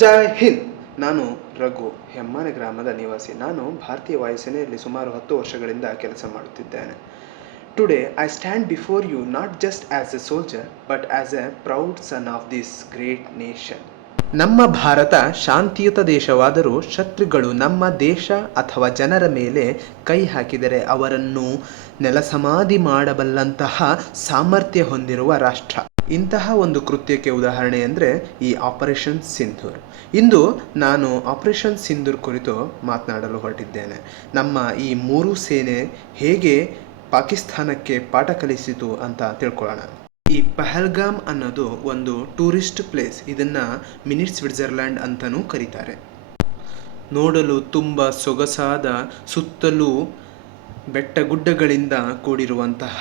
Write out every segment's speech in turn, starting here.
ಜೈ ಹಿಂದ್. ನಾನು ರಘು, ಹೆಮ್ಮಾನೆ ಗ್ರಾಮದ ನಿವಾಸಿ. ನಾನು ಭಾರತೀಯ ವಾಯುಸೇನೆಯಲ್ಲಿ ಸುಮಾರು 10 ವರ್ಷಗಳಿಂದ ಕೆಲಸ ಮಾಡುತ್ತಿದ್ದೇನೆ. Today I stand before you not just as a soldier but as a proud son of this great nation. ನಮ್ಮ ಭಾರತ ಶಾಂತಿಯುತ ದೇಶವಾದರೂ ಶತ್ರುಗಳು ನಮ್ಮ ದೇಶ ಅಥವಾ ಜನರ ಮೇಲೆ ಕೈ ಹಾಕಿದರೆ ಅವರನ್ನು ನೆಲಸಮಾಧಿ ಮಾಡಬಲ್ಲಂತಹ ಸಾಮರ್ಥ್ಯ ಹೊಂದಿರುವ ರಾಷ್ಟ್ರ. ಇಂತಹ ಒಂದು ಕೃತ್ಯಕ್ಕೆ ಉದಾಹರಣೆ ಅಂದರೆ ಈ ಆಪರೇಷನ್ ಸಿಂಧೂರ್. ಇಂದು ನಾನು ಆಪರೇಷನ್ ಸಿಂಧೂರ್ ಕುರಿತು ಮಾತನಾಡಲು ಹೊರಟಿದ್ದೇನೆ. ನಮ್ಮ ಈ ಮೂರು ಸೇನೆ ಹೇಗೆ ಪಾಕಿಸ್ತಾನಕ್ಕೆ ಪಾಠ ಕಲಿಸಿತು ಅಂತ ತಿಳ್ಕೊಳ್ಳೋಣ. ಈ ಪಹಲ್ಗಾಮ್ ಅನ್ನೋದು ಒಂದು ಟೂರಿಸ್ಟ್ ಪ್ಲೇಸ್. ಇದನ್ನು ಮಿನಿ ಸ್ವಿಟ್ಜರ್ಲ್ಯಾಂಡ್ ಅಂತಲೂ ಕರೀತಾರೆ. ನೋಡಲು ತುಂಬ ಸೊಗಸಾದ, ಸುತ್ತಲೂ ಬೆಟ್ಟ ಗುಡ್ಡಗಳಿಂದ ಕೂಡಿರುವಂತಹ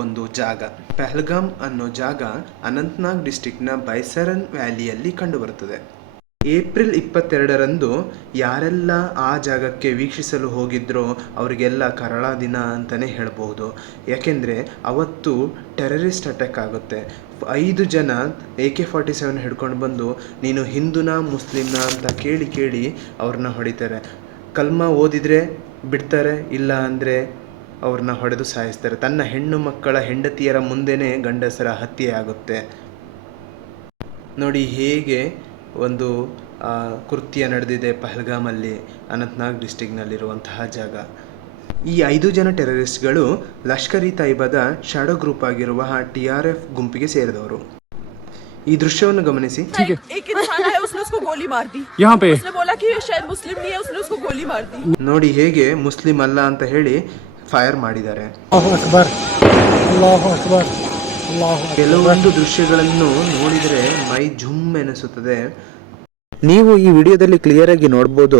ಒಂದು ಜಾಗ. ಪಹಲ್ಗಾಮ್ ಅನ್ನೋ ಜಾಗ ಅನಂತನಾಗ್ ಡಿಸ್ಟಿಕ್ನ ಬೈಸರನ್ ವ್ಯಾಲಿಯಲ್ಲಿ ಕಂಡುಬರುತ್ತದೆ. ಏಪ್ರಿಲ್ 22ರಂದು ಯಾರೆಲ್ಲ ಆ ಜಾಗಕ್ಕೆ ವೀಕ್ಷಿಸಲು ಹೋಗಿದ್ರೋ ಅವರಿಗೆಲ್ಲ ಕರಾಳ ದಿನ ಅಂತಲೇ ಹೇಳ್ಬೋದು. ಯಾಕೆಂದರೆ ಅವತ್ತು ಟೆರರಿಸ್ಟ್ ಅಟ್ಯಾಕ್ ಆಗುತ್ತೆ. 5 ಜನ AK-47 ಹಿಡ್ಕೊಂಡು ಬಂದು ನೀನು ಹಿಂದೂನಾ ಮುಸ್ಲಿಮ್ನಾ ಅಂತ ಕೇಳಿ ಅವ್ರನ್ನ ಹೊಡಿತಾರೆ. ಕಲ್ಮಾ ಓದಿದರೆ ಬಿಡ್ತಾರೆ, ಇಲ್ಲ ಅಂದರೆ ಅವ್ರನ್ನ ಹೊಡೆದು ಸಾಯಿಸ್ತಾರೆ. ತನ್ನ ಹೆಣ್ಣು ಮಕ್ಕಳ ಹೆಂಡತಿಯರ ಮುಂದೆನೇ ಗಂಡಸರ ಹತ್ಯೆ ಆಗುತ್ತೆ. ನೋಡಿ ಹೇಗೆ ಒಂದು ಕೃತ್ಯ ನಡೆದಿದೆ ಪಹಲ್ಗಾಮಲ್ಲಿ, ಅನಂತನಾಗ್ ಡಿಸ್ಟಿಕ್ನಲ್ಲಿರುವಂತಹ ಜಾಗ. ಈ 5 ಜನ ಟೆರರಿಸ್ಟ್ಗಳು ಲಷ್ಕರ್ ಇ ತೈಬಾದ ಶಾಡೋ ಗ್ರೂಪ್ ಆಗಿರುವ TRF ಗುಂಪಿಗೆ ಸೇರಿದವರು. ಈ ದೃಶ್ಯವನ್ನು ಗಮನಿಸಿ. ನೋಡಿ ಹೇಗೆ ಮುಸ್ಲಿಂ ಅಲ್ಲ ಅಂತ ಹೇಳಿ ಫೈರ್ ಮಾಡಿದ್ದಾರೆ. ಕೆಲವೊಂದು ದೃಶ್ಯಗಳನ್ನು ನೋಡಿದರೆ ಮೈ ಜುಮ್ ಎನಿಸುತ್ತದೆ. ನೀವು ಈ ವಿಡಿಯೋದಲ್ಲಿ ಕ್ಲಿಯರ್ ಆಗಿ ನೋಡ್ಬೋದು,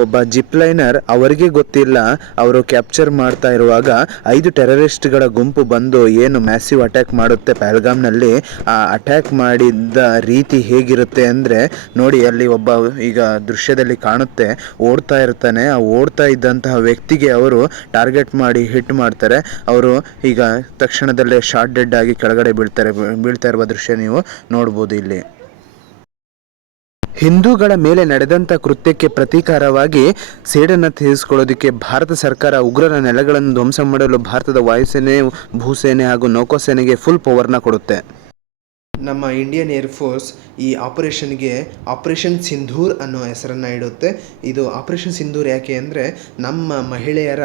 ಒಬ್ಬ ಜಿಪ್ ಲೈನರ್ ಅವರಿಗೆ ಗೊತ್ತಿಲ್ಲ ಅವರು ಕ್ಯಾಪ್ಚರ್ ಮಾಡ್ತಾ ಇರುವಾಗ 5 ಟೆರರಿಸ್ಟ್ಗಳ ಗುಂಪು ಬಂದು ಏನು ಮ್ಯಾಸಿವ್ ಅಟ್ಯಾಕ್ ಮಾಡುತ್ತೆ ಪಹಲ್ಗಾಮ್ನಲ್ಲಿ. ಆ ಅಟ್ಯಾಕ್ ಮಾಡಿದ ರೀತಿ ಹೇಗಿರುತ್ತೆ ಅಂದರೆ ನೋಡಿ, ಅಲ್ಲಿ ಒಬ್ಬ ಈಗ ದೃಶ್ಯದಲ್ಲಿ ಕಾಣುತ್ತೆ ಓಡ್ತಾ ಇರ್ತಾನೆ. ಆ ಓಡ್ತಾ ಇದ್ದಂತಹ ವ್ಯಕ್ತಿಗೆ ಅವರು ಟಾರ್ಗೆಟ್ ಮಾಡಿ ಹಿಟ್ ಮಾಡ್ತಾರೆ. ಅವರು ಈಗ ತಕ್ಷಣದಲ್ಲೇ ಶಾರ್ಟ್ ಡೆಡ್ ಆಗಿ ಕೆಳಗಡೆ ಬೀಳ್ತಾ ಇರುವ ದೃಶ್ಯ ನೀವು ನೋಡ್ಬೋದು ಇಲ್ಲಿ. ಹಿಂದೂಗಳ ಮೇಲೆ ನಡೆದಂಥ ಕೃತ್ಯಕ್ಕೆ ಪ್ರತೀಕಾರವಾಗಿ ಸೇಡನ್ನು ತೀರಿಸಿಕೊಳ್ಳೋದಕ್ಕೆ ಭಾರತ ಸರ್ಕಾರ ಉಗ್ರರ ನೆಲೆಗಳನ್ನು ಧ್ವಂಸ ಮಾಡಲು ಭಾರತದ ವಾಯುಸೇನೆ, ಭೂಸೇನೆ ಹಾಗೂ ನೌಕಾಸೇನೆಗೆ ಫುಲ್ ಪವರ್ನ ಕೊಡುತ್ತೆ. ನಮ್ಮ ಇಂಡಿಯನ್ ಏರ್ಫೋರ್ಸ್ ಈ ಆಪರೇಷನ್ಗೆ ಆಪರೇಷನ್ ಸಿಂಧೂರ್ ಅನ್ನೋ ಹೆಸರನ್ನು ಇಡುತ್ತೆ. ಇದು ಆಪರೇಷನ್ ಸಿಂಧೂರ್ ಯಾಕೆ ಅಂದರೆ ನಮ್ಮ ಮಹಿಳೆಯರ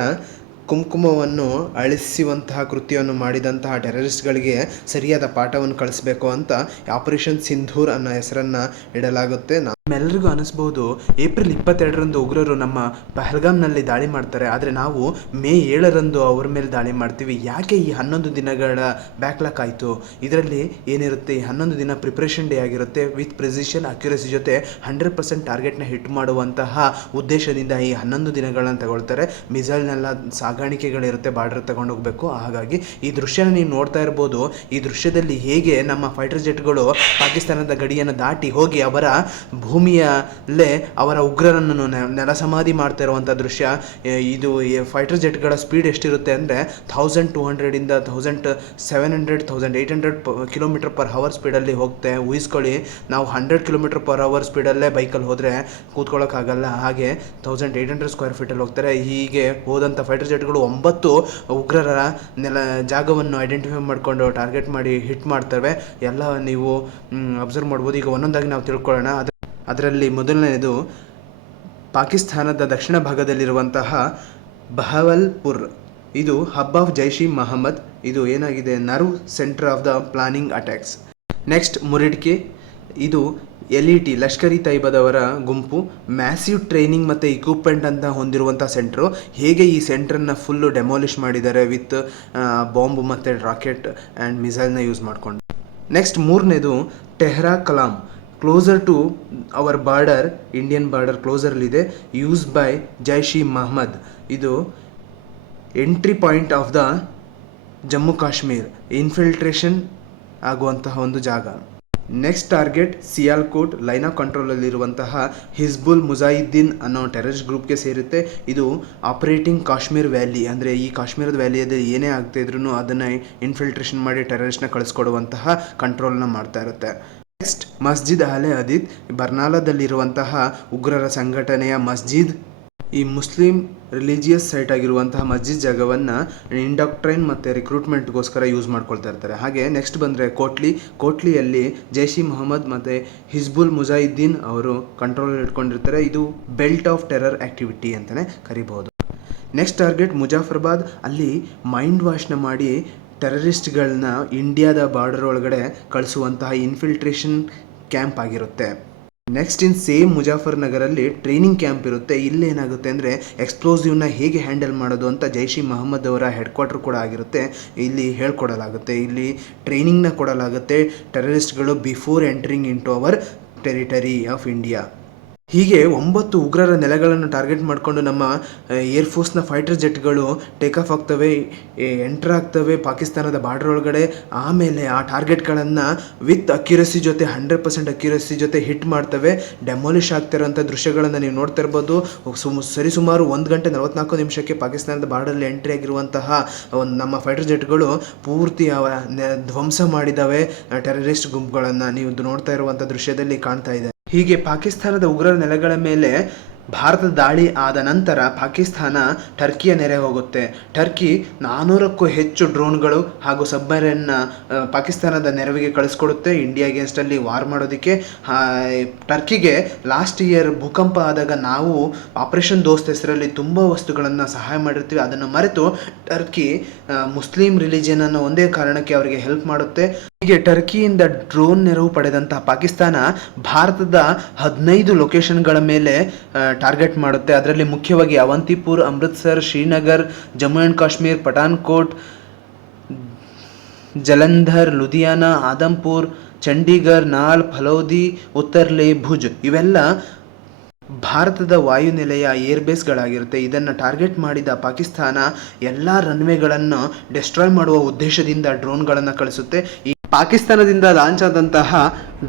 ಕುಂಕುಮವನ್ನು ಅಳಿಸುವಂತಹ ಕೃತ್ಯವನ್ನು ಮಾಡಿದಂತಹ ಟೆರರಿಸ್ಟ್ಗಳಿಗೆ ಸರಿಯಾದ ಪಾಠವನ್ನು ಕಳಿಸ್ಬೇಕು ಅಂತ ಆಪರೇಷನ್ ಸಿಂಧೂರ್ ಅನ್ನೋ ಹೆಸರನ್ನು ಇಡಲಾಗುತ್ತೆ. ನಮ್ಮೆಲ್ಲರಿಗೂ ಅನಿಸ್ಬೋದು, ಏಪ್ರಿಲ್ 22ರಂದು ಉಗ್ರರು ನಮ್ಮ ಪಹಲ್ಗಾಮ್ನಲ್ಲಿ ದಾಳಿ ಮಾಡ್ತಾರೆ, ಆದರೆ ನಾವು ಮೇ 7ರಂದು ಅವ್ರ ಮೇಲೆ ದಾಳಿ ಮಾಡ್ತೀವಿ. ಯಾಕೆ ಈ 11 ದಿನಗಳ ಬ್ಯಾಕ್ಲಾಕ್ ಆಯಿತು? ಇದರಲ್ಲಿ ಏನಿರುತ್ತೆ, ಈ 11 ದಿನ ಪ್ರಿಪ್ರೇಷನ್ ಡೇ ಆಗಿರುತ್ತೆ. ವಿತ್ ಪ್ರಿಸಿಷನ್ ಅಕ್ಯುರಸಿ ಜೊತೆ 100% ಟಾರ್ಗೆಟ್ನ ಹಿಟ್ ಮಾಡುವಂತಹ ಉದ್ದೇಶದಿಂದ ಈ 11 ದಿನಗಳನ್ನು ತಗೊಳ್ತಾರೆ. ಮಿಸೈಲ್ನೆಲ್ಲ ಸಾಗಾಣಿಕೆಗಳಿರುತ್ತೆ, ಬಾರ್ಡರ್ ತಗೊಂಡು ಹೋಗಬೇಕು. ಹಾಗಾಗಿ ಈ ದೃಶ್ಯನ ನೀವು ನೋಡ್ತಾ ಇರ್ಬೋದು. ಈ ದೃಶ್ಯದಲ್ಲಿ ಹೇಗೆ ನಮ್ಮ ಫೈಟರ್ ಜೆಟ್ಗಳು ಪಾಕಿಸ್ತಾನದ ಗಡಿಯನ್ನು ದಾಟಿ ಹೋಗಿ ಅವರ ಭೂಮಿಯಲ್ಲೇ ಅವರ ಉಗ್ರರನ್ನು ನೆಲಸಮಾಧಿ ಮಾಡ್ತಾ ಇರುವಂಥ ದೃಶ್ಯ. ಇದು ಫೈಟರ್ ಜೆಟ್ಗಳ ಸ್ಪೀಡ್ ಎಷ್ಟಿರುತ್ತೆ ಅಂದರೆ 1200ಇಂದ 1700 1800 km/h ಸ್ಪೀಡಲ್ಲಿ ಹೋಗುತ್ತೆ. ಊಹಿಸ್ಕೊಳ್ಳಿ, ನಾವು 100 km/h ಸ್ಪೀಡಲ್ಲೇ ಬೈಕಲ್ಲಿ ಹೋದರೆ ಕೂತ್ಕೊಳ್ಳೋಕ್ಕಾಗಲ್ಲ. ಹಾಗೆ 1800 ಸ್ಕ್ವೇರ್ ಫೀಟಲ್ಲಿ ಹೋಗ್ತಾರೆ. ಹೀಗೆ ಹೋದಂಥ ಫೈಟರ್ ಜೆಟ್ಗಳು 9 ಉಗ್ರರ ಜಾಗವನ್ನು ಐಡೆಂಟಿಫೈ ಮಾಡಿಕೊಂಡು ಟಾರ್ಗೆಟ್ ಮಾಡಿ ಹಿಟ್ ಮಾಡ್ತವೆ. ಎಲ್ಲ ನೀವು ಅಬ್ಸರ್ವ್ ಮಾಡ್ಬೋದು. ಈಗ ಒಂದೊಂದಾಗಿ ನಾವು ತಿಳ್ಕೊಳ್ಳೋಣ. ಅದರಲ್ಲಿ ಮೊದಲನೆಯದು ಪಾಕಿಸ್ತಾನದ ದಕ್ಷಿಣ ಭಾಗದಲ್ಲಿರುವಂತಹ ಬಹವಲ್ಪುರ್. ಇದು ಹಬ್ ಆಫ್ ಜೈಷ್ ಇ ಮೊಹಮ್ಮದ್. ಇದು ಏನಾಗಿದೆ, nerve centre of the planning attacks. Next Muridke. ಇದು LET ಲಷ್ಕರ್ ಇ ತೈಬಾದವರ ಗುಂಪು. ಮ್ಯಾಸಿವ್ ಟ್ರೈನಿಂಗ್ ಮತ್ತು ಇಕ್ವಿಪ್ಮೆಂಟ್ ಅಂತ ಹೊಂದಿರುವಂಥ ಸೆಂಟ್ರು. ಹೇಗೆ ಈ ಸೆಂಟ್ರನ್ನು ಫುಲ್ಲು ಡೆಮಾಲಿಷ್ ಮಾಡಿದ್ದಾರೆ ವಿತ್ ಬಾಂಬ್ ಮತ್ತು ರಾಕೆಟ್ ಆ್ಯಂಡ್ ಮಿಸೈಲ್ನ ಯೂಸ್ ಮಾಡಿಕೊಂಡು. ನೆಕ್ಸ್ಟ್ ಮೂರನೇದು Tehra Kalan. Closer to our border, Indian border ಕ್ಲೋಸರಲ್ಲಿದೆ. Use by Jaish e Mohammed. ಇದು entry point of the Jammu Kashmir, infiltration ಆಗುವಂತಹ ಒಂದು ಜಾಗ. Next target Sialkot, line of ಕಂಟ್ರೋಲಲ್ಲಿರುವಂತಹ ಹಿಜ್ಬುಲ್ ಮುಜಾಹಿದ್ದೀನ್ ಅನ್ನೋ ಟೆರರಿಸ್ಟ್ ಗ್ರೂಪ್ಗೆ ಸೇರುತ್ತೆ. ಇದು ಆಪರೇಟಿಂಗ್ ಕಾಶ್ಮೀರ್ ವ್ಯಾಲಿ, ಅಂದರೆ ಈ ಕಾಶ್ಮೀರದ ವ್ಯಾಲಿಯಲ್ಲಿ ಏನೇ ಆಗ್ತಾಯಿದ್ರು ಅದನ್ನು ಇನ್ಫಿಲ್ಟ್ರೇಷನ್ ಮಾಡಿ ಟೆರರಿಸ್ಟ್ನ ಕಳಿಸ್ಕೊಡುವಂತಹ ಕಂಟ್ರೋಲ್ನ ಮಾಡ್ತಾ ಇರುತ್ತೆ. ನೆಕ್ಸ್ಟ್ ಮಸ್ಜಿದ್ ಅಹ್ಲೆ ಹದೀತ್, ಬರ್ನಾಲಾದಲ್ಲಿರುವಂತಹ ಉಗ್ರರ ಸಂಘಟನೆಯ ಮಸ್ಜಿದ್. ಈ ಮುಸ್ಲಿಂ ರಿಲಿಜಿಯಸ್ ಸೈಟ್ ಆಗಿರುವಂತಹ ಮಸ್ಜಿದ್ ಜಾಗವನ್ನು ಇಂಡಾಕ್ಟ್ರೈನ್ ಮತ್ತು ರಿಕ್ರೂಟ್ಮೆಂಟ್ಗೋಸ್ಕರ ಯೂಸ್ ಮಾಡ್ಕೊಳ್ತಾ ಇರ್ತಾರೆ. ಹಾಗೆ ನೆಕ್ಸ್ಟ್ ಬಂದರೆ ಕೋಟ್ಲಿಯಲ್ಲಿ ಜೈಷ್ ಇ ಮೊಹಮ್ಮದ್ ಮತ್ತು ಹಿಜ್ಬುಲ್ ಮುಜಾಹಿದ್ದೀನ್ ಅವರು ಕಂಟ್ರೋಲ್ ಇಟ್ಕೊಂಡಿರ್ತಾರೆ. ಇದು ಬೆಲ್ಟ್ ಆಫ್ ಟೆರರ್ ಆ್ಯಕ್ಟಿವಿಟಿ ಅಂತಲೇ ಕರಿಬಹುದು. ನೆಕ್ಸ್ಟ್ ಟಾರ್ಗೆಟ್ ಮುಜಾಫರ್ಬಾದ್, ಅಲ್ಲಿ ಮೈಂಡ್ ವಾಶ್ನ ಮಾಡಿ ಟೆರರಿಸ್ಟ್ಗಳನ್ನ ಇಂಡಿಯಾದ ಬಾರ್ಡರ್ ಒಳಗಡೆ ಕಳಿಸುವಂತಹ ಇನ್ಫಿಲ್ಟ್ರೇಷನ್ ಕ್ಯಾಂಪ್ ಆಗಿರುತ್ತೆ. ನೆಕ್ಸ್ಟ್ ಇನ್ ಸೇಮ್ ಮುಜಾಫರ್ ನಗರಲ್ಲಿ ಟ್ರೈನಿಂಗ್ ಕ್ಯಾಂಪ್ ಇರುತ್ತೆ. ಇಲ್ಲೇನಾಗುತ್ತೆ ಅಂದರೆ ಎಕ್ಸ್ಪ್ಲೋಸಿವ್ನ ಹೇಗೆ ಹ್ಯಾಂಡಲ್ ಮಾಡೋದು ಅಂತ ಜೈಷ್ ಇ ಮೊಹಮ್ಮದ್ ಅವರ ಹೆಡ್ ಕ್ವಾರ್ಟರ್ ಕೂಡ ಆಗಿರುತ್ತೆ. ಇಲ್ಲಿ ಹೇಳ್ಕೊಡಲಾಗುತ್ತೆ, ಇಲ್ಲಿ ಟ್ರೈನಿಂಗ್ನ ಕೊಡಲಾಗುತ್ತೆ ಟೆರರಿಸ್ಟ್ಗಳು before entering in to our territory of India. ಹೀಗೆ 9 ಉಗ್ರರ ನೆಲೆಗಳನ್ನು ಟಾರ್ಗೆಟ್ ಮಾಡಿಕೊಂಡು ನಮ್ಮ ಏರ್ಫೋರ್ಸ್ನ ಫೈಟರ್ ಜೆಟ್ಗಳು ಟೇಕ್ ಆಫ್ ಆಗ್ತವೆ, ಎಂಟರ್ ಆಗ್ತವೆ ಪಾಕಿಸ್ತಾನದ ಬಾರ್ಡರ್ ಒಳಗಡೆ. ಆಮೇಲೆ ಆ ಟಾರ್ಗೆಟ್ಗಳನ್ನು ವಿತ್ ಅಕ್ಯುರಸಿ ಜೊತೆ 100% ಅಕ್ಯುರಸಿ ಜೊತೆ ಹಿಟ್ ಮಾಡ್ತವೆ. ಡೆಮಾಲಿಷ್ ಆಗ್ತಿರೋಂಥ ದೃಶ್ಯಗಳನ್ನು ನೀವು ನೋಡ್ತಾ ಇರ್ಬೋದು. ಸರಿಸುಮಾರು 1 ಗಂಟೆ 44 ನಿಮಿಷಕ್ಕೆ ಪಾಕಿಸ್ತಾನದ ಬಾರ್ಡರಲ್ಲಿ ಎಂಟ್ರಿ ಆಗಿರುವಂತಹ ನಮ್ಮ ಫೈಟರ್ ಜೆಟ್ಗಳು ಪೂರ್ತಿ ಧ್ವಂಸ ಮಾಡಿದ್ದಾವೆ ಟೆರರಿಸ್ಟ್ ಗುಂಪುಗಳನ್ನು. ನೀವು ನೋಡ್ತಾ ಇರುವಂಥ ದೃಶ್ಯದಲ್ಲಿ ಕಾಣ್ತಾ ಇದೆ. ಹೀಗೆ ಪಾಕಿಸ್ತಾನದ ಉಗ್ರರ ನೆಲೆಗಳ ಮೇಲೆ ಭಾರತ ದಾಳಿ ಆದ ನಂತರ ಪಾಕಿಸ್ತಾನ ಟರ್ಕಿಯ ನೆರೆ ಹೋಗುತ್ತೆ. ಟರ್ಕಿ 400ಕ್ಕೂ ಹೆಚ್ಚು ಡ್ರೋನ್ಗಳು ಹಾಗೂ ಸಬ್ಮರೈನ್ನ ಪಾಕಿಸ್ತಾನದ ನೆರವಿಗೆ ಕಳಿಸ್ಕೊಡುತ್ತೆ ಇಂಡಿಯಾ ಅಗೇನ್ಸ್ಟಲ್ಲಿ ವಾರ್ ಮಾಡೋದಕ್ಕೆ. ಟರ್ಕಿಗೆ ಲಾಸ್ಟ್ ಇಯರ್ ಭೂಕಂಪ ಆದಾಗ ನಾವು ಆಪರೇಷನ್ ದೋಸ್ತ್ ಹೆಸರಲ್ಲಿ ತುಂಬ ವಸ್ತುಗಳನ್ನು ಸಹಾಯ ಮಾಡಿರ್ತೀವಿ. ಅದನ್ನು ಮರೆತು ಟರ್ಕಿ ಮುಸ್ಲಿಂ ರಿಲಿಜಿಯನ್ ಅನ್ನೋ ಒಂದೇ ಕಾರಣಕ್ಕೆ ಅವರಿಗೆ ಹೆಲ್ಪ್ ಮಾಡುತ್ತೆ. ಹೀಗೆ ಟರ್ಕಿಯಿಂದ ಡ್ರೋನ್ ನೆರವು ಪಡೆದಂತಹ ಪಾಕಿಸ್ತಾನ ಭಾರತದ 15 ಲೊಕೇಶನ್ಗಳ ಮೇಲೆ ಟಾರ್ಗೆಟ್ ಮಾಡುತ್ತೆ. ಅದರಲ್ಲಿ ಮುಖ್ಯವಾಗಿ ಅವಂತಿಪುರ್, ಅಮೃತ್ಸರ್, ಶ್ರೀನಗರ್, ಜಮ್ಮು ಆ್ಯಂಡ್ ಕಾಶ್ಮೀರ್, ಪಠಾನ್ಕೋಟ್, ಜಲಂಧರ್, ಲುಧಿಯಾನ, ಆದಂಪುರ್, ಚಂಡೀಗರ್, ನಾಲ್, ಫಲೌದಿ, ಉತ್ತರ್ಲೆ, ಭುಜ್ ಇವೆಲ್ಲ ಭಾರತದ ವಾಯುನೆಲೆಯ ಏರ್ಬೇಸ್ಗಳಾಗಿರುತ್ತೆ. ಇದನ್ನು ಟಾರ್ಗೆಟ್ ಮಾಡಿದ ಪಾಕಿಸ್ತಾನ ಎಲ್ಲ ರನ್ವೇಗಳನ್ನು ಡೆಸ್ಟ್ರಾಯ್ ಮಾಡುವ ಉದ್ದೇಶದಿಂದ ಡ್ರೋನ್ಗಳನ್ನು ಕಳಿಸುತ್ತೆ. ಈ ಪಾಕಿಸ್ತಾನದಿಂದ ಲಾಂಚ್ ಆದಂತಹ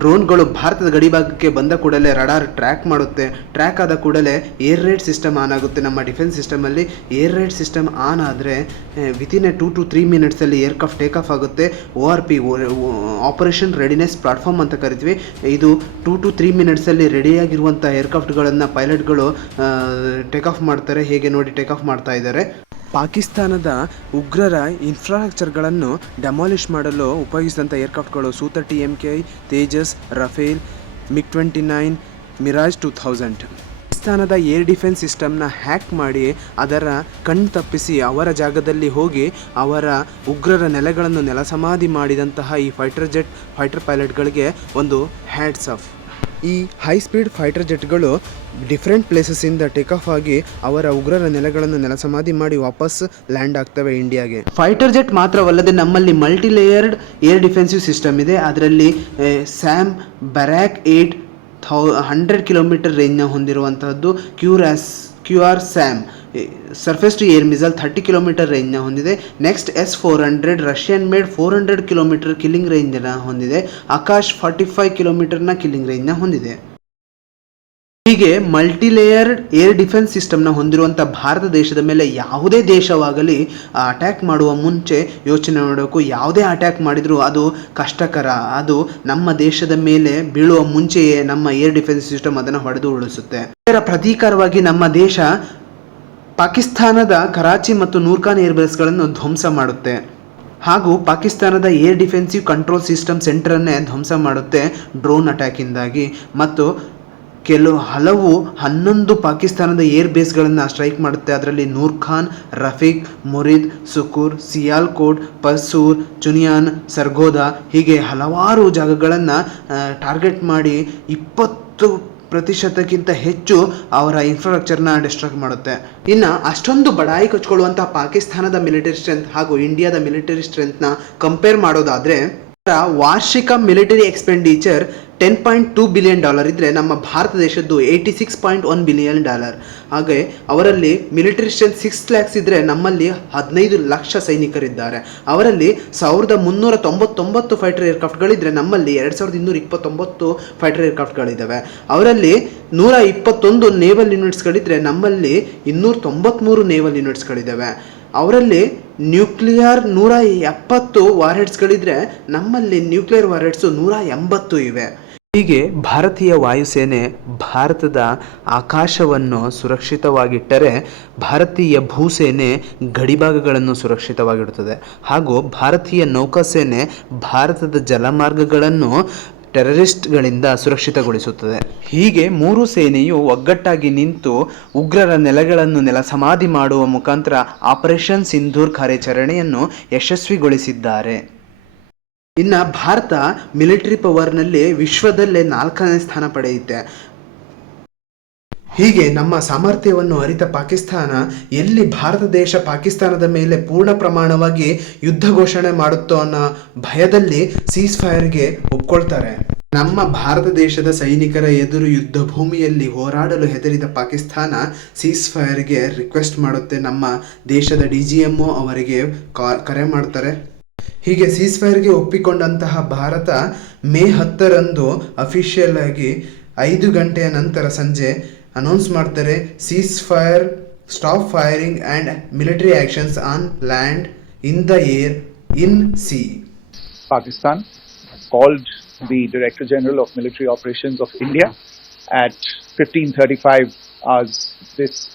ಡ್ರೋನ್ಗಳು ಭಾರತದ ಗಡಿಭಾಗಕ್ಕೆ ಬಂದ ಕೂಡಲೇ ರಡಾರ್ ಟ್ರ್ಯಾಕ್ ಮಾಡುತ್ತೆ. ಟ್ರ್ಯಾಕ್ ಆದ ಕೂಡಲೇ ಏರ್ ರೈಡ್ ಸಿಸ್ಟಮ್ ಆನ್ ಆಗುತ್ತೆ. ನಮ್ಮ ಡಿಫೆನ್ಸ್ ಸಿಸ್ಟಮಲ್ಲಿ ಏರ್ ರೈಡ್ ಸಿಸ್ಟಮ್ ಆನ್ ಆದರೆ ವಿತಿನ್ 2 to 3 ಮಿನಿಟ್ಸಲ್ಲಿ ಏರ್ಕ್ರಾಫ್ಟ್ ಟೇಕ್ ಆಫ್ ಆಗುತ್ತೆ. ORP ಆಪರೇಷನ್ ರೆಡಿನೆಸ್ ಪ್ಲಾಟ್ಫಾರ್ಮ್ ಅಂತ ಕರಿತೀವಿ. ಇದು 2 to 3 ಮಿನಿಟ್ಸಲ್ಲಿ ರೆಡಿಯಾಗಿರುವಂಥ ಏರ್ಕ್ರಾಫ್ಟ್ಗಳನ್ನು ಪೈಲಟ್ಗಳು ಟೇಕ್ ಆಫ್ ಮಾಡ್ತಾರೆ. ಹೇಗೆ ನೋಡಿ ಟೇಕ್ ಆಫ್ ಮಾಡ್ತಾ ಇದ್ದಾರೆ. ಪಾಕಿಸ್ತಾನದ ಉಗ್ರರ ಇನ್ಫ್ರಾಸ್ಟ್ರಕ್ಚರ್ಗಳನ್ನು ಡೆಮಾಲಿಷ್ ಮಾಡಲು ಉಪಯೋಗಿಸಿದಂಥ ಏರ್ಕ್ರಾಫ್ಟ್ಗಳು ಸು-30 MKI, Tejas, Rafale, MiG-29, Mirage 2000. ಪಾಕಿಸ್ತಾನದ ಏರ್ ಡಿಫೆನ್ಸ್ ಸಿಸ್ಟಮ್ನ ಹ್ಯಾಕ್ ಮಾಡಿ ಅದರ ಕಣ್ಣು ತಪ್ಪಿಸಿ ಅವರ ಜಾಗದಲ್ಲಿ ಹೋಗಿ ಅವರ ಉಗ್ರರ ನೆಲೆಗಳನ್ನು ನೆಲಸಮಾಧಿ ಮಾಡಿದಂತಹ ಈ ಫೈಟರ್ ಪೈಲಟ್ಗಳಿಗೆ ಒಂದು ಹ್ಯಾಟ್ಸ್ ಆಫ್. ಈ ಹೈ ಸ್ಪೀಡ್ ಫೈಟರ್ ಜೆಟ್ಗಳು ಡಿಫ್ರೆಂಟ್ ಪ್ಲೇಸಸ್ಸಿಂದ ಟೇಕ್ ಆಫ್ ಆಗಿ ಅವರ ಉಗ್ರರ ನೆಲೆಗಳನ್ನು ನೆಲಸಮಾಧಿ ಮಾಡಿ ವಾಪಸ್ ಲ್ಯಾಂಡ್ ಆಗ್ತವೆ ಇಂಡಿಯಾಗೆ. ಫೈಟರ್ ಜೆಟ್ ಮಾತ್ರವಲ್ಲದೆ ನಮ್ಮಲ್ಲಿ multi layered air defensive system ಇದೆ. ಅದರಲ್ಲಿ ಸ್ಯಾಮ್ ಬರಾಕ್ 8 100 ಕಿಲೋಮೀಟರ್ ರೇಂಜ್ನ ಹೊಂದಿರುವಂತಹದ್ದು. QR SAM surface to air missile 30 kilometre ರೇಂಜ್ನ ಹೊಂದಿದೆ. Next S-400 Russian made 400 kilometre killing ರೇಂಜ್ನ ಹೊಂದಿದೆ. ಆಕಾಶ್ 45 ಕಿಲೋಮೀಟರ್ನ ಕಿಲ್ಲಿಂಗ್ ರೇಂಜ್ನ ಹೊಂದಿದೆ. ಹೀಗೆ ಮಲ್ಟಿ ಲೇಯರ್ಡ್ ಏರ್ ಡಿಫೆನ್ಸ್ ಸಿಸ್ಟಮ್ನ ಹೊಂದಿರುವಂಥ ಭಾರತ ದೇಶದ ಮೇಲೆ ಯಾವುದೇ ದೇಶವಾಗಲಿ ಅಟ್ಯಾಕ್ ಮಾಡುವ ಮುಂಚೆ ಯೋಚನೆ ಮಾಡಬೇಕು. ಯಾವುದೇ ಅಟ್ಯಾಕ್ ಮಾಡಿದರೂ ಅದು ಕಷ್ಟಕರ. ಅದು ನಮ್ಮ ದೇಶದ ಮೇಲೆ ಬೀಳುವ ಮುಂಚೆಯೇ ನಮ್ಮ ಏರ್ ಡಿಫೆನ್ಸ್ ಸಿಸ್ಟಮ್ ಅದನ್ನು ಹೊಡೆದು ಉಳಿಸುತ್ತೆ. ಇದರ ಪ್ರತೀಕಾರವಾಗಿ ನಮ್ಮ ದೇಶ ಪಾಕಿಸ್ತಾನದ ಕರಾಚಿ ಮತ್ತು ನೂರ್ಖಾನ್ ಏರ್ಬೇಸ್ಗಳನ್ನು ಧ್ವಂಸ ಮಾಡುತ್ತೆ ಹಾಗೂ ಪಾಕಿಸ್ತಾನದ ಏರ್ ಡಿಫೆನ್ಸಿವ್ ಕಂಟ್ರೋಲ್ ಸಿಸ್ಟಮ್ ಸೆಂಟರನ್ನೇ ಧ್ವಂಸ ಮಾಡುತ್ತೆ ಡ್ರೋನ್ ಅಟ್ಯಾಕಿಂದಾಗಿ. ಮತ್ತು ಹಲವು 11 ಪಾಕಿಸ್ತಾನದ ಏರ್ ಬೇಸ್ಗಳನ್ನು ಸ್ಟ್ರೈಕ್ ಮಾಡುತ್ತೆ. ಅದರಲ್ಲಿ ನೂರ್ಖಾನ್, ರಫೀಕ್, ಮುರಿದ್, ಸುಕೂರ್, ಸಿಯಾಲ್ಕೋಟ್, ಪರ್ಸೂರ್, ಚುನಿಯಾನ್, ಸರ್ಗೋದಾ ಹೀಗೆ ಹಲವಾರು ಜಾಗಗಳನ್ನು ಟಾರ್ಗೆಟ್ ಮಾಡಿ 20% ಹೆಚ್ಚು ಅವರ ಇನ್ಫ್ರಾಸ್ಟ್ರಕ್ಚರ್ನ ಡಿಸ್ಟ್ರಾಯ್ ಮಾಡುತ್ತೆ. ಇನ್ನು ಅಷ್ಟೊಂದು ಬಡಾಯಿ ಕಚ್ಕೊಳ್ಳುವಂಥ ಪಾಕಿಸ್ತಾನದ ಮಿಲಿಟರಿ ಸ್ಟ್ರೆಂತ್ ಹಾಗೂ ಇಂಡಿಯಾದ ಮಿಲಿಟರಿ ಸ್ಟ್ರೆಂತ್ನ ಕಂಪೇರ್ ಮಾಡೋದಾದರೆ ವಾರ್ಷಿಕ ಮಿಲಿಟರಿ ಎಕ್ಸ್ಪೆಂಡಿಚರ್ $10.2 ಬಿಲಿಯನ್ ಇದ್ದರೆ ನಮ್ಮ ಭಾರತ ದೇಶದ್ದು $86.1 ಬಿಲಿಯನ್. ಹಾಗೆ ಅವರಲ್ಲಿ ಮಿಲಿಟರಿ ಸ್ಟ್ರೆಂತ್ 6 lakhs ಇದ್ದರೆ ನಮ್ಮಲ್ಲಿ 15 ಲಕ್ಷ ಸೈನಿಕರಿದ್ದಾರೆ. ಅವರಲ್ಲಿ 1399 ಫೈಟರ್ ಏರ್ಕ್ರಾಫ್ಟ್ಗಳಿದ್ದರೆ ನಮ್ಮಲ್ಲಿ 2229 ಫೈಟರ್ ಏರ್ಕ್ರಾಫ್ಟ್ಗಳಿದ್ದಾವೆ. ಅವರಲ್ಲಿ 121 ನೇವಲ್ ಯೂನಿಟ್ಸ್ಗಳಿದ್ದರೆ ನಮ್ಮಲ್ಲಿ 293 ನೇವಲ್ ಯೂನಿಟ್ಸ್ಗಳಿದ್ದಾವೆ. ಅವರಲ್ಲಿ ನ್ಯೂಕ್ಲಿಯರ್ 170 ವಾರ್ಹೆಡ್ಸ್ಗಳಿದ್ರೆ ನಮ್ಮಲ್ಲಿ ನ್ಯೂಕ್ಲಿಯರ್ ವಾರ್ಹೆಡ್ಸು 180 ಇವೆ. ಹೀಗೆ ಭಾರತೀಯ ವಾಯುಸೇನೆ ಭಾರತದ ಆಕಾಶವನ್ನು ಸುರಕ್ಷಿತವಾಗಿಟ್ಟರೆ, ಭಾರತೀಯ ಭೂಸೇನೆ ಗಡಿಭಾಗಗಳನ್ನು ಸುರಕ್ಷಿತವಾಗಿಡುತ್ತದೆ. ಹಾಗೂ ಭಾರತೀಯ ನೌಕಾಸೇನೆ ಭಾರತದ ಜಲಮಾರ್ಗಗಳನ್ನು ಟೆರರಿಸ್ಟ್ಗಳಿಂದ ಸುರಕ್ಷಿತಗೊಳಿಸುತ್ತದೆ. ಹೀಗೆ ಮೂರು ಸೇನೆಯು ಒಗ್ಗಟ್ಟಾಗಿ ನಿಂತು ಉಗ್ರರ ನೆಲೆಗಳನ್ನು ನೆಲಸಮಾಧಿ ಮಾಡುವ ಮುಖಾಂತರ ಆಪರೇಷನ್ ಸಿಂಧೂರ್ ಕಾರ್ಯಾಚರಣೆಯನ್ನು ಯಶಸ್ವಿಗೊಳಿಸಿದ್ದಾರೆ. ಇನ್ನು ಭಾರತ ಮಿಲಿಟರಿ ಪವರ್ನಲ್ಲಿ ವಿಶ್ವದಲ್ಲೇ 4ನೇ ಸ್ಥಾನ ಪಡೆಯುತ್ತೆ. ಹೀಗೆ ನಮ್ಮ ಸಾಮರ್ಥ್ಯವನ್ನು ಅರಿತ ಪಾಕಿಸ್ತಾನ ಎಲ್ಲಿ ಭಾರತ ದೇಶ ಪಾಕಿಸ್ತಾನದ ಮೇಲೆ ಪೂರ್ಣ ಪ್ರಮಾಣವಾಗಿ ಯುದ್ಧ ಘೋಷಣೆ ಮಾಡುತ್ತೋ ಅನ್ನೋ ಭಯದಲ್ಲಿ ಸೀಸ್ ಫೈರ್ಗೆ ಒಪ್ಕೊಳ್ತಾರೆ. ನಮ್ಮ ಭಾರತ ದೇಶದ ಸೈನಿಕರ ಎದುರು ಯುದ್ಧ ಭೂಮಿಯಲ್ಲಿ ಹೋರಾಡಲು ಹೆದರಿದ ಪಾಕಿಸ್ತಾನ ಸೀಸ್ ಫೈರ್ಗೆ ರಿಕ್ವೆಸ್ಟ್ ಮಾಡುತ್ತೆ. ನಮ್ಮ ದೇಶದ DGMO ಅವರಿಗೆ ಕರೆ ಮಾಡ್ತಾರೆ. ಹೀಗೆ ಸೀಸ್ ಫೈರ್ಗೆ ಒಪ್ಪಿಕೊಂಡಂತಹ ಭಾರತ ಮೇ 10ರಂದು ಅಫಿಷಿಯಲ್ ಆಗಿ 5 ಗಂಟೆಯ ನಂತರ ಸಂಜೆ ಅನೌನ್ಸ್ ಮಾಡ್ತಾರೆ, seize fire, stop firing and military actions on land, in the air, in C. Pakistan called the Director General of Military Operations of India at 15:35 hours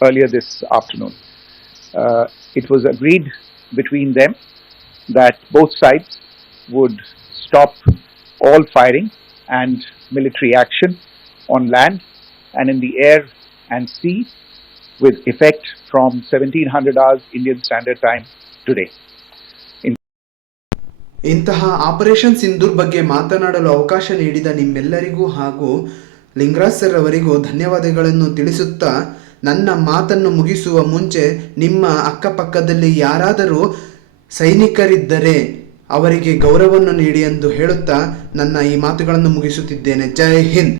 earlier this afternoon. It was agreed between them that both sides would stop all firing and military action on land and in the air and sea with effect from 1700 hours Indian Standard Time today. ಇಂತಹ operation Sindoor ಬಗ್ಗೆ ಮಾತನಾಡಲು ಅವಕಾಶ ನೀಡಿದ ನಿಮ್ಮೆಲ್ಲರಿಗೂ ಹಾಗೂ Lingaraj sir ಅವರಿಗೂ ಧನ್ಯವಾದಗಳನ್ನು ತಿಳಿಸುತ್ತಾ, ನನ್ನ ಮಾತನ್ನು ಮುಗಿಸುವ ಮುಂಚೆ ನಿಮ್ಮ ಅಕ್ಕಪಕ್ಕದಲ್ಲಿ ಯಾರಾದರೂ ಸೈನಿಕರಿದ್ದರೆ ಅವರಿಗೆ ಗೌರವವನ್ನು ನೀಡಿ ಎಂದು ಹೇಳುತ್ತಾ ನನ್ನ ಈ ಮಾತುಗಳನ್ನು ಮುಗಿಸುತ್ತಿದ್ದೇನೆ. ಜೈ ಹಿಂದ್.